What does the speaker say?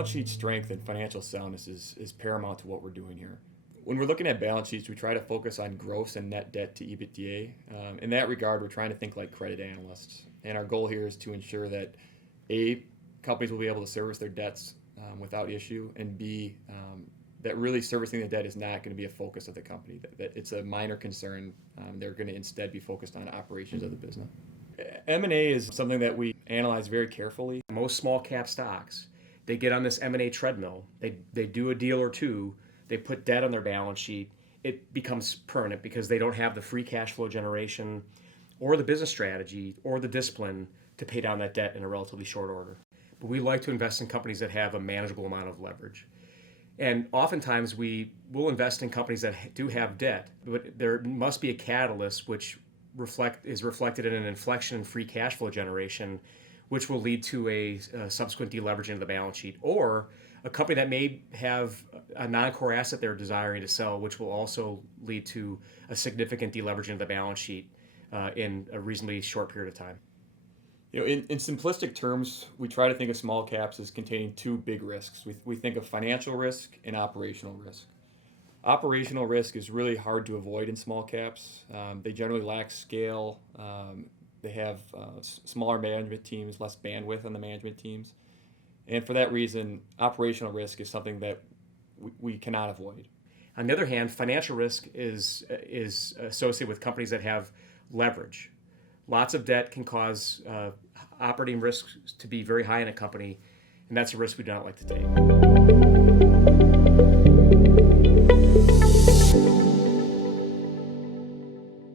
balance sheet strength and financial soundness is paramount to what we're doing here. When we're looking at balance sheets, we try to focus on gross and net debt to EBITDA. In that regard, we're trying to think like credit analysts. And our goal here is to ensure that A, companies will be able to service their debts without issue, and B, that really servicing the debt is not going to be a focus of the company, that it's a minor concern. They're going to instead be focused on operations of the business. M&A is something that we analyze very carefully. Most small cap stocks, they get on this M&A treadmill. They do a deal or two, they put debt on their balance sheet. It becomes permanent because they don't have the free cash flow generation or the business strategy or the discipline to pay down that debt in a relatively short order. But we like to invest in companies that have a manageable amount of leverage. And oftentimes we will invest in companies that do have debt, but there must be a catalyst which is reflected in an inflection in free cash flow generation, which will lead to a subsequent deleveraging of the balance sheet, or a company that may have a non-core asset they're desiring to sell, which will also lead to a significant deleveraging of the balance sheet in a reasonably short period of time. In simplistic terms, we try to think of small caps as containing two big risks. We think of financial risk and operational risk. Operational risk is really hard to avoid in small caps. They generally lack scale. They have smaller management teams, less bandwidth on the management teams. And for that reason, operational risk is something that we cannot avoid. On the other hand, financial risk is associated with companies that have leverage. Lots of debt can cause operating risks to be very high in a company, and that's a risk we do not like to take.